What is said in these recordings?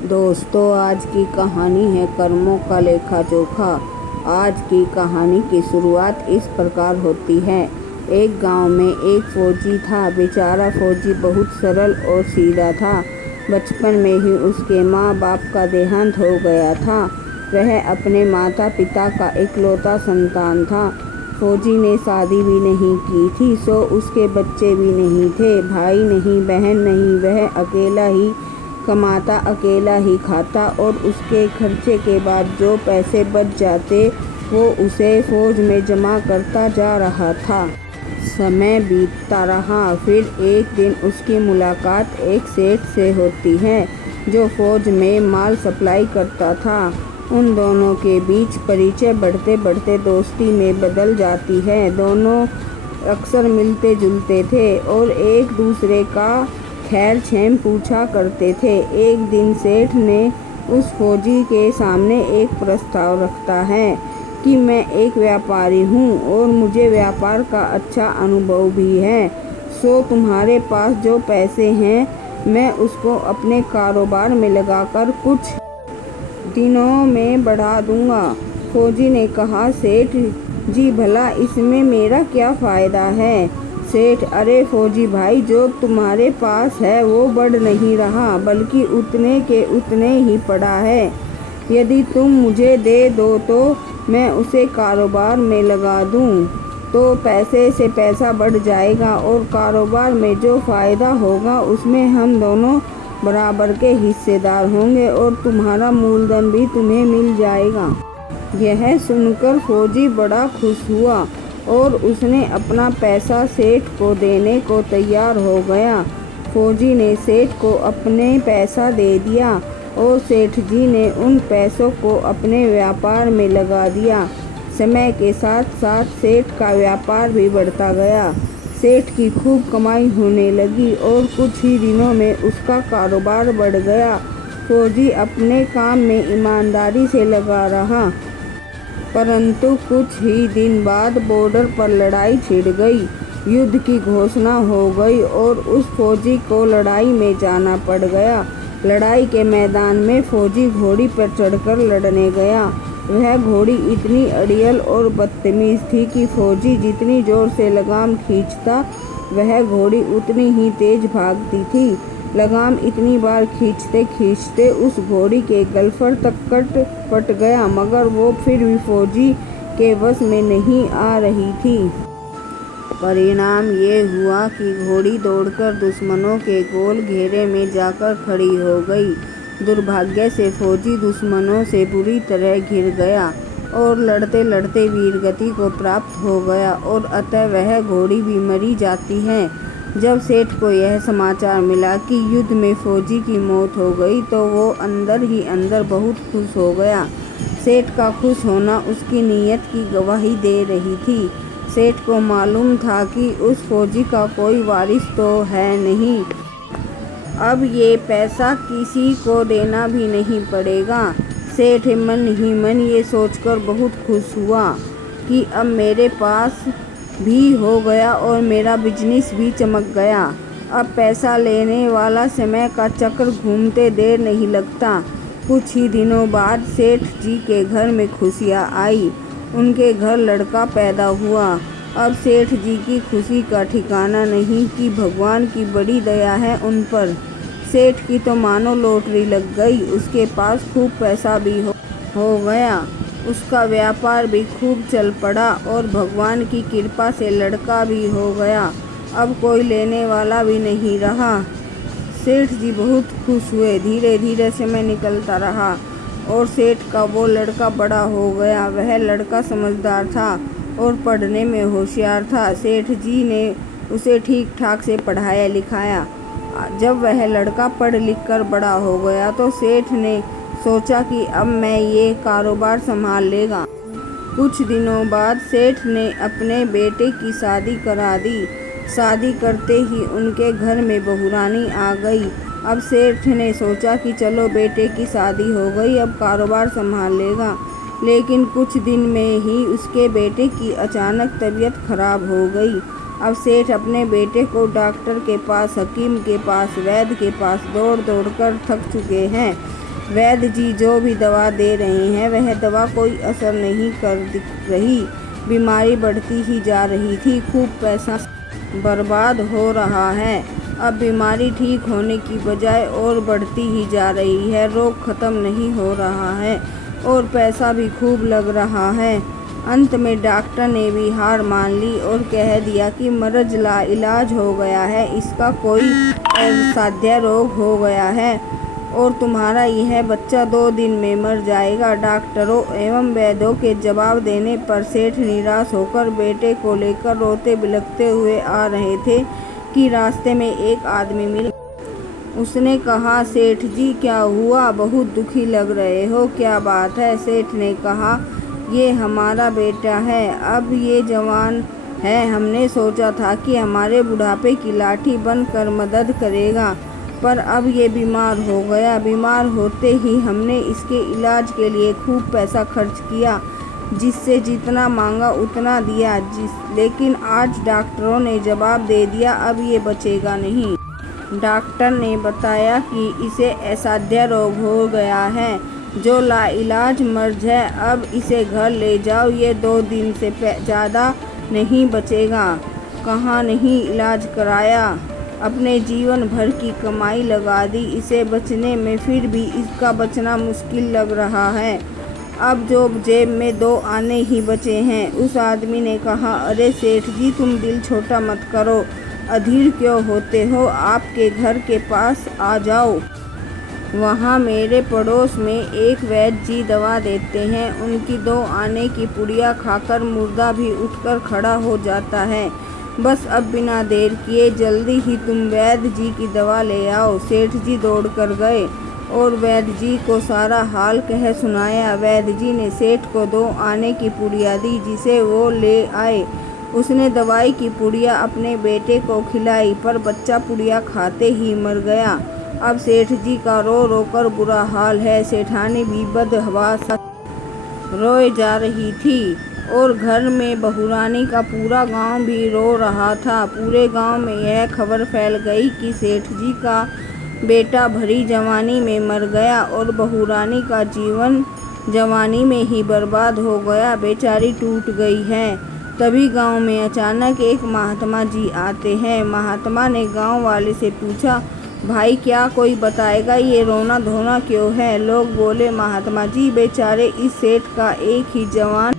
दोस्तों, आज की कहानी है कर्मों का लेखा जोखा। आज की कहानी की शुरुआत इस प्रकार होती है। एक गांव में एक फौजी था। बेचारा फौजी बहुत सरल और सीधा था। बचपन में ही उसके माँ बाप का देहांत हो गया था। वह अपने माता पिता का इकलौता संतान था। फौजी ने शादी भी नहीं की थी, सो उसके बच्चे भी नहीं थे। भाई नहीं, बहन नहीं। वह अकेला ही कमाता, अकेला ही खाता और उसके खर्चे के बाद जो पैसे बच जाते वो उसे फौज में जमा करता जा रहा था। समय बीतता रहा। फिर एक दिन उसकी मुलाकात एक सेठ से होती है जो फौज में माल सप्लाई करता था। उन दोनों के बीच परिचय बढ़ते बढ़ते दोस्ती में बदल जाती है। दोनों अक्सर मिलते जुलते थे और एक दूसरे का खैर क्षेम पूछा करते थे। एक दिन सेठ ने उस फौजी के सामने एक प्रस्ताव रखता है कि मैं एक व्यापारी हूँ और मुझे व्यापार का अच्छा अनुभव भी है, सो तुम्हारे पास जो पैसे हैं मैं उसको अपने कारोबार में लगाकर कुछ दिनों में बढ़ा दूंगा। फौजी ने कहा, सेठ जी भला इसमें मेरा क्या फ़ायदा है? सेठ, अरे फौजी भाई, जो तुम्हारे पास है वो बढ़ नहीं रहा बल्कि उतने के उतने ही पड़ा है। यदि तुम मुझे दे दो तो मैं उसे कारोबार में लगा दूं, तो पैसे से पैसा बढ़ जाएगा और कारोबार में जो फ़ायदा होगा उसमें हम दोनों बराबर के हिस्सेदार होंगे और तुम्हारा मूलधन भी तुम्हें मिल जाएगा। यह सुनकर फौजी बड़ा खुश हुआ और उसने अपना पैसा सेठ को देने को तैयार हो गया। फौजी ने सेठ को अपने पैसा दे दिया और सेठ जी ने उन पैसों को अपने व्यापार में लगा दिया। समय के साथ साथ सेठ का व्यापार भी बढ़ता गया। सेठ की खूब कमाई होने लगी और कुछ ही दिनों में उसका कारोबार बढ़ गया। फौजी अपने काम में ईमानदारी से लगा रहा, परंतु कुछ ही दिन बाद बॉर्डर पर लड़ाई छिड़ गई। युद्ध की घोषणा हो गई और उस फौजी को लड़ाई में जाना पड़ गया। लड़ाई के मैदान में फौजी घोड़ी पर चढ़कर लड़ने गया। वह घोड़ी इतनी अड़ियल और बदतमीज थी कि फौजी जितनी जोर से लगाम खींचता वह घोड़ी उतनी ही तेज भागती थी। लगाम इतनी बार खींचते खींचते उस घोड़ी के गलफर तक कट पट गया, मगर वो फिर भी फौजी के वश में नहीं आ रही थी। परिणाम ये हुआ कि घोड़ी दौड़कर दुश्मनों के गोल घेरे में जाकर खड़ी हो गई। दुर्भाग्य से फौजी दुश्मनों से बुरी तरह घिर गया और लड़ते लड़ते वीरगति को प्राप्त हो गया और अतः वह घोड़ी भी मरी जाती है। जब सेठ को यह समाचार मिला कि युद्ध में फौजी की मौत हो गई तो वो अंदर ही अंदर बहुत खुश हो गया। सेठ का खुश होना उसकी नीयत की गवाही दे रही थी। सेठ को मालूम था कि उस फौजी का कोई वारिस तो है नहीं, अब ये पैसा किसी को देना भी नहीं पड़ेगा। सेठ मन ही मन ये सोचकर बहुत खुश हुआ कि अब मेरे पास भी हो गया और मेरा बिजनेस भी चमक गया। अब पैसा लेने वाला समय का चक्र घूमते देर नहीं लगता। कुछ ही दिनों बाद सेठ जी के घर में खुशियाँ आई। उनके घर लड़का पैदा हुआ। अब सेठ जी की खुशी का ठिकाना नहीं कि भगवान की बड़ी दया है उन पर। सेठ की तो मानो लॉटरी लग गई। उसके पास खूब पैसा भी हो गया। उसका व्यापार भी खूब चल पड़ा और भगवान की कृपा से लड़का भी हो गया। अब कोई लेने वाला भी नहीं रहा। सेठ जी बहुत खुश हुए। धीरे धीरे समय निकलता रहा और सेठ का वो लड़का बड़ा हो गया। वह लड़का समझदार था और पढ़ने में होशियार था। सेठ जी ने उसे ठीक ठाक से पढ़ाया लिखाया। जब वह लड़का पढ़ लिख कर बड़ा हो गया तो सेठ ने सोचा कि अब मैं ये कारोबार संभाल लेगा। कुछ दिनों बाद सेठ ने अपने बेटे की शादी करा दी। शादी करते ही उनके घर में बहुरानी आ गई। अब सेठ ने सोचा कि चलो बेटे की शादी हो गई, अब कारोबार संभाल लेगा। लेकिन कुछ दिन में ही उसके बेटे की अचानक तबीयत खराब हो गई। अब सेठ अपने बेटे को डॉक्टर के पास, हकीम के पास, वैद्य के पास दौड़ दौड़ कर थक चुके हैं। वैद्य जी जो भी दवा दे रहे हैं वह दवा कोई असर नहीं कर दिख रही। बीमारी बढ़ती ही जा रही थी। खूब पैसा बर्बाद हो रहा है। अब बीमारी ठीक होने की बजाय और बढ़ती ही जा रही है। रोग खत्म नहीं हो रहा है और पैसा भी खूब लग रहा है। अंत में डॉक्टर ने भी हार मान ली और कह दिया कि मर्ज लाइलाज हो गया है, इसका कोई असाध्य रोग हो गया है और तुम्हारा यह बच्चा 2 दिन में मर जाएगा। डॉक्टरों एवं वैद्यों के जवाब देने पर सेठ निराश होकर बेटे को लेकर रोते बिलखते हुए आ रहे थे कि रास्ते में एक आदमी मिला। उसने कहा, सेठ जी क्या हुआ, बहुत दुखी लग रहे हो, क्या बात है? सेठ ने कहा, ये हमारा बेटा है, अब ये जवान है। हमने सोचा था कि हमारे बुढ़ापे की लाठी बनकर मदद करेगा, पर अब ये बीमार हो गया। बीमार होते ही हमने इसके इलाज के लिए खूब पैसा खर्च किया, जिससे जितना मांगा उतना दिया, लेकिन आज डॉक्टरों ने जवाब दे दिया अब ये बचेगा नहीं। डॉक्टर ने बताया कि इसे असाध्य रोग हो गया है जो लाइलाज मर्ज है। अब इसे घर ले जाओ, ये 2 दिन से ज़्यादा नहीं बचेगा। कहाँ नहीं इलाज कराया, अपने जीवन भर की कमाई लगा दी इसे बचने में, फिर भी इसका बचना मुश्किल लग रहा है। अब जो जेब में 2 आने ही बचे हैं। उस आदमी ने कहा, अरे सेठ जी तुम दिल छोटा मत करो, अधीर क्यों होते हो, आपके घर के पास आ जाओ। वहाँ मेरे पड़ोस में एक वैद्य जी दवा देते हैं, उनकी 2 आने की पुड़िया खाकर मुर्दा भी उठकर खड़ा हो जाता है। बस अब बिना देर किए जल्दी ही तुम वैद्य जी की दवा ले आओ। सेठ जी दौड़ कर गए और वैद्य जी को सारा हाल कह सुनाया। वैद्य जी ने सेठ को 2 आने की पुड़िया दी, जिसे वो ले आए। उसने दवाई की पुड़िया अपने बेटे को खिलाई, पर बच्चा पुड़िया खाते ही मर गया। अब सेठ जी का रो रो कर बुरा हाल है। सेठानी भी बदहवास रोए जा रही थी और घर में बहुरानी का पूरा गांव भी रो रहा था। पूरे गांव में यह खबर फैल गई कि सेठ जी का बेटा भरी जवानी में मर गया और बहुरानी का जीवन जवानी में ही बर्बाद हो गया, बेचारी टूट गई है। तभी गांव में अचानक एक महात्मा जी आते हैं। महात्मा ने गांव वाले से पूछा, भाई क्या कोई बताएगा ये रोना धोना क्यों है? लोग बोले, महात्मा जी बेचारे इस सेठ का एक ही जवान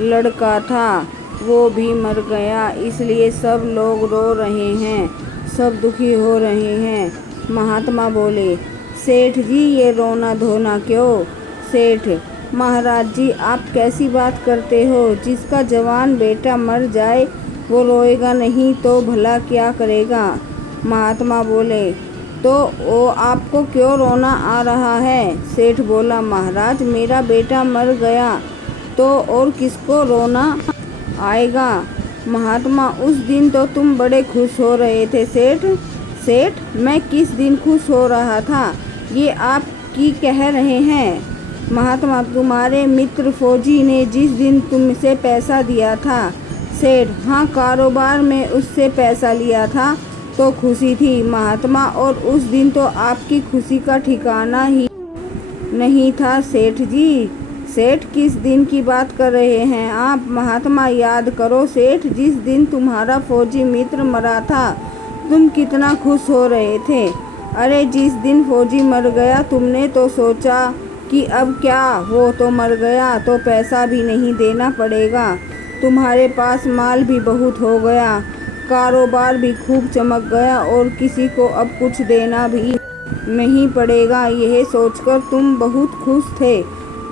लड़का था, वो भी मर गया, इसलिए सब लोग रो रहे हैं, सब दुखी हो रहे हैं। महात्मा बोले, सेठ जी ये रोना धोना क्यों? सेठ, महाराज जी आप कैसी बात करते हो, जिसका जवान बेटा मर जाए वो रोएगा नहीं तो भला क्या करेगा? महात्मा बोले, तो वो आपको क्यों रोना आ रहा है? सेठ बोला, महाराज मेरा बेटा मर गया तो और किसको रोना आएगा? महात्मा, उस दिन तो तुम बड़े खुश हो रहे थे। सेठ, सेठ मैं किस दिन खुश हो रहा था, ये आप की कह रहे हैं? महात्मा, तुम्हारे मित्र फौजी ने जिस दिन तुमसे पैसा दिया था। सेठ, हाँ कारोबार में उससे पैसा लिया था तो खुशी थी महात्मा, और उस दिन तो आपकी खुशी का ठिकाना ही नहीं था। सेठ जी, सेठ किस दिन की बात कर रहे हैं आप? महात्मा, याद करो सेठ, जिस दिन तुम्हारा फौजी मित्र मरा था तुम कितना खुश हो रहे थे। अरे जिस दिन फौजी मर गया तुमने तो सोचा कि अब क्या, वो तो मर गया तो पैसा भी नहीं देना पड़ेगा, तुम्हारे पास माल भी बहुत हो गया, कारोबार भी खूब चमक गया और किसी को अब कुछ देना भी नहीं पड़ेगा। यह सोचकर तुम बहुत खुश थे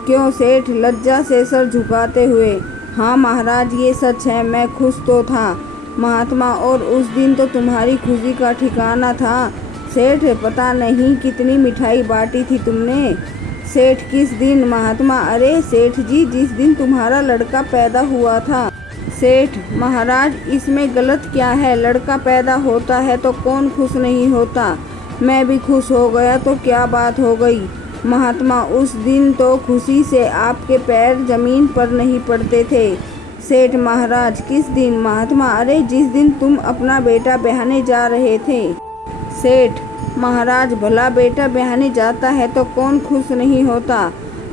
क्यों? सेठ लज्जा से सर झुकाते हुए, हाँ महाराज ये सच है, मैं खुश तो था। महात्मा, और उस दिन तो तुम्हारी खुशी का ठिकाना था। सेठ, पता नहीं कितनी मिठाई बांटी थी तुमने। सेठ, किस दिन? महात्मा, अरे सेठ जी जिस दिन तुम्हारा लड़का पैदा हुआ था। सेठ, महाराज इसमें गलत क्या है, लड़का पैदा होता है तो कौन खुश नहीं होता, मैं भी खुश हो गया तो क्या बात हो गई। महात्मा, उस दिन तो खुशी से आपके पैर जमीन पर नहीं पड़ते थे। सेठ, महाराज किस दिन? महात्मा, अरे जिस दिन तुम अपना बेटा ब्याहने जा रहे थे। सेठ, महाराज, भला बेटा ब्याहने जाता है तो कौन खुश नहीं होता,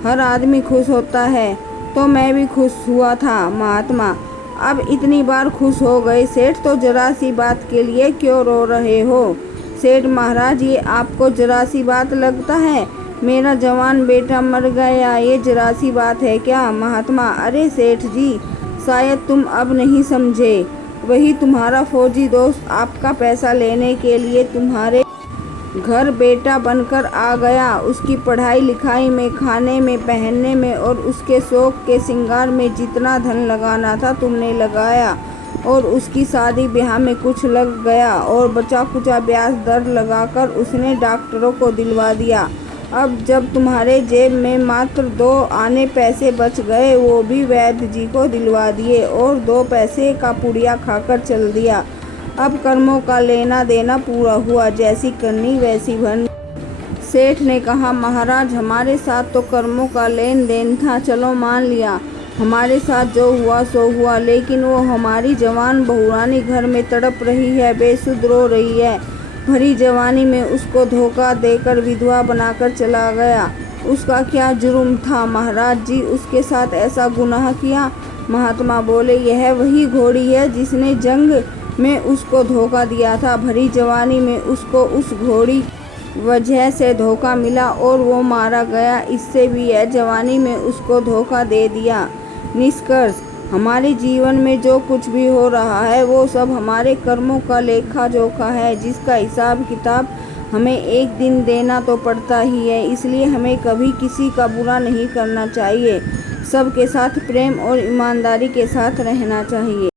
हर आदमी खुश होता है। तो मैं भी खुश हुआ था महात्मा, अब इतनी बार खुश हो गए सेठ, तो जरा सी बात के लिए क्यों रो रहे हो? सेठ, महाराज ये आपको जरा सी बात लगता है? मेरा जवान बेटा मर गया, ये जरा सी बात है क्या? महात्मा, अरे सेठ जी, शायद तुम अब नहीं समझे। वही तुम्हारा फौजी दोस्त आपका पैसा लेने के लिए तुम्हारे घर बेटा बनकर आ गया। उसकी पढ़ाई लिखाई में, खाने में, पहनने में और उसके शौक के श्रृंगार में जितना धन लगाना था तुमने लगाया, और उसकी शादी ब्याह में कुछ लग गया, और बचा कुचा ब्याज दर लगाकर उसने डॉक्टरों को दिलवा दिया। अब जब तुम्हारे जेब में मात्र 2 आने पैसे बच गए, वो भी वैद्य जी को दिलवा दिए और 2 पैसे का पुड़िया खाकर चल दिया। अब कर्मों का लेना देना पूरा हुआ, जैसी करनी वैसी भरनी। सेठ ने कहा, महाराज हमारे साथ तो कर्मों का लेन देन था, चलो मान लिया, हमारे साथ जो हुआ सो हुआ, लेकिन वो हमारी जवान बहुरानी घर में तड़प रही है, बेसुध रो रही है। भरी जवानी में उसको धोखा देकर विधवा बनाकर चला गया। उसका क्या जुर्म था महाराज जी, उसके साथ ऐसा गुनाह किया? महात्मा बोले, यह वही घोड़ी है जिसने जंग में उसको धोखा दिया था। भरी जवानी में उसको उस घोड़ी वजह से धोखा मिला और वो मारा गया। इससे भी है जवानी में उसको धोखा दे दिया। निष्कर्ष, हमारे जीवन में जो कुछ भी हो रहा है वो सब हमारे कर्मों का लेखा जोखा है, जिसका हिसाब किताब हमें एक दिन देना तो पड़ता ही है। इसलिए हमें कभी किसी का बुरा नहीं करना चाहिए, सबके साथ प्रेम और ईमानदारी के साथ रहना चाहिए।